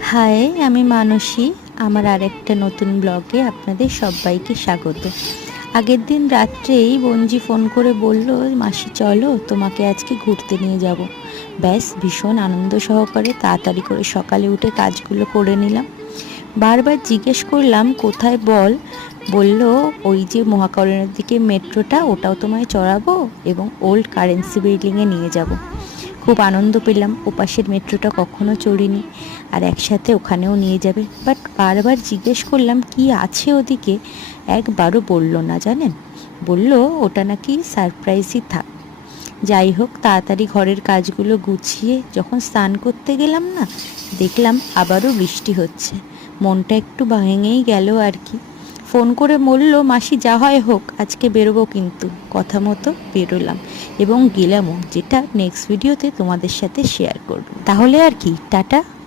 High, আমি মানসী। আমার আরেকটা নতুন ব্লগে আপনাদের সবাইকে স্বাগত। আগের দিন রাত্রেই বঞ্জি ফোন করে বলল, মাসি চলো তোমাকে আজকে ঘুরতে নিয়ে যাব। ব্যাস ভীষণ আনন্দ সহকারে তাড়াতাড়ি করে সকালে উঠে কাজগুলো করে নিলাম। বারবার জিজ্ঞেস করলাম কোথায় বল, বলল ওই যে মহাকরণের দিকে মেট্রোটা, ওটাও তোমায় চড়াবো এবং ওল্ড কারেন্সি বিল্ডিংয়ে নিয়ে যাব। খুব আনন্দ পেলাম, ওপাশের মেট্রোটা কখনো চড়িনি, আর একসাথে ওখানেও নিয়ে যাবে। বাট বারবার জিজ্ঞেস করলাম কি আছে ওদিকে, একবারও বলল না জানেন। বলল ওটা নাকি সারপ্রাইজই থাক। যাই হোক, তাড়াতাড়ি ঘরের কাজগুলো গুছিয়ে যখন স্নান করতে গেলাম না, দেখলাম আবারও বৃষ্টি হচ্ছে। মনটা একটু ভেঙেই গেল আর কি। ফোন করে বলল মাসি যা হয় হোক আজকে বেরোবো, কিন্তু কথা মতো বেরোলাম এবং গেলামও, যেটা নেক্সট ভিডিওতে তোমাদের সাথে শেয়ার করব। তাহলে আর কি, টাটা।